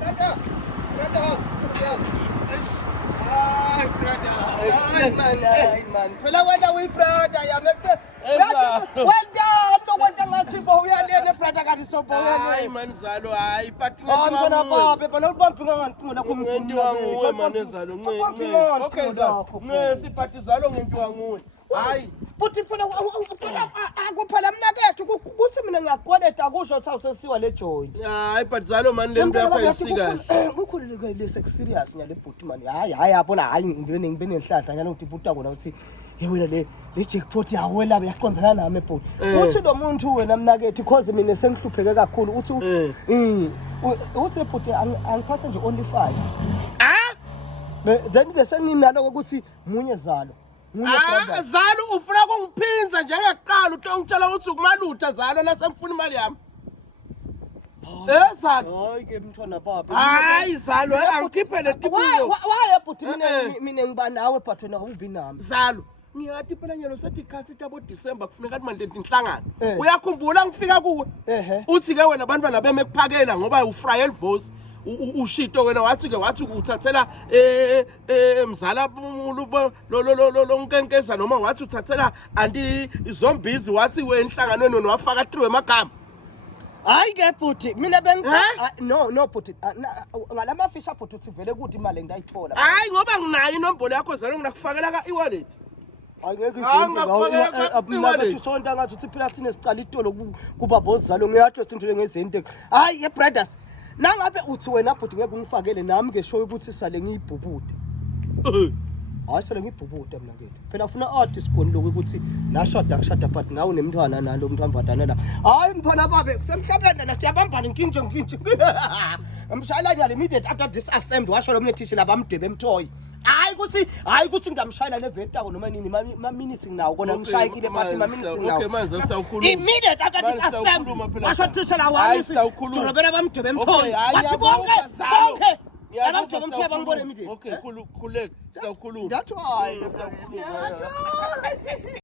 Brothers. Ay, man. Phela wena uyibrother yamekse. Wenda ngathi bo uyalena brother kanti so bo Hayi man Zalo, hayi but mfana baba phela ubambi ngangantuna ngento wanguwe man Zalo, okay Zalo. Siphathi Zalo ngento wanguwe. Hayi futhi phela akuphela mina kethu kuthi mina ngiyakweleta kusho ukuthi awusesiwa le joint. hayi but Zalo man lento yakho ayisikahle. Kukhululeke lese serious nyale bhuti man. Hayi yabona hayi ngibe nenhlahla nyalo ukuthi ibhuti akona ukuthi wena le jackpot yawela yaqondana nami ebhuti. Uthi lo muntu wena mnakethu because mina sengihlupheke kakhulu uthi uthi ebhuti angiphathe nje only 5. Then ke senginalo ukuthi munye Zalo. Zalo ufuna ukungiphinza njengaqala utongitshela ukuthi ukumalutha Zalo lasemfuna imali yami. Zalo. Hayi ke mntwana baba. Hayi Zalo angikhiphe le tipu. Why bhuti mina ngiba nawe but wena awubi nami. Zalo ngiyathi phela nyalo sethi ikhasi abo December kufuneka athi manje inhlangano. Uyakhumbula ngifika kuwe? Uthi ke wena abantwana beme kuphakela ngoba uFrael Vos ushito wena wathi uthathela mzala lo nkenkeza noma wathi uthathela anti izombizi wathi wenhlanganweni nowafaka 3 emagama. Hayi ke bhuti mina no bhuti ngalama fisha bhuti uthi vele kuthi imali ngidayithola. Hayi ngoba nginayo inombolo yakho Zalo nginakufakela ka e-wallet. Angeke izinto sonto ngathi uthi phela thina sicala itolo kuba bozalo ngiyathi sithintule ngezinto. Hayi brothers nangabe uthi wena bhuti ngeke ungifakele nami ngesho ukuthi sale ngiyibhubude. Hayi sale ngiyibhubude mina ke. Phela ufuna art isikoni lokho ukuthi nashada but nawe nemntwana nalo umuntu ambadana la. Hayi mphana babe semhlabeni la siyabambana inkinje ngifinje. Amshayela nyale immediate after this assembly washo lo mnethishi labamdebe emthoyi. Hayi ukuthi ngamshayela neveta noma nini ma minutes nginawo kona ngishayekile but ma minutes nginawo. Okay manje sawukhuluma. Immediate after this assembly washo thisha la wami sijolobela bamdebe emthoyi. Wathi bonke abamdebe emthoyi bangibone immediate. Okay khuleka sawukhuluma. That's why.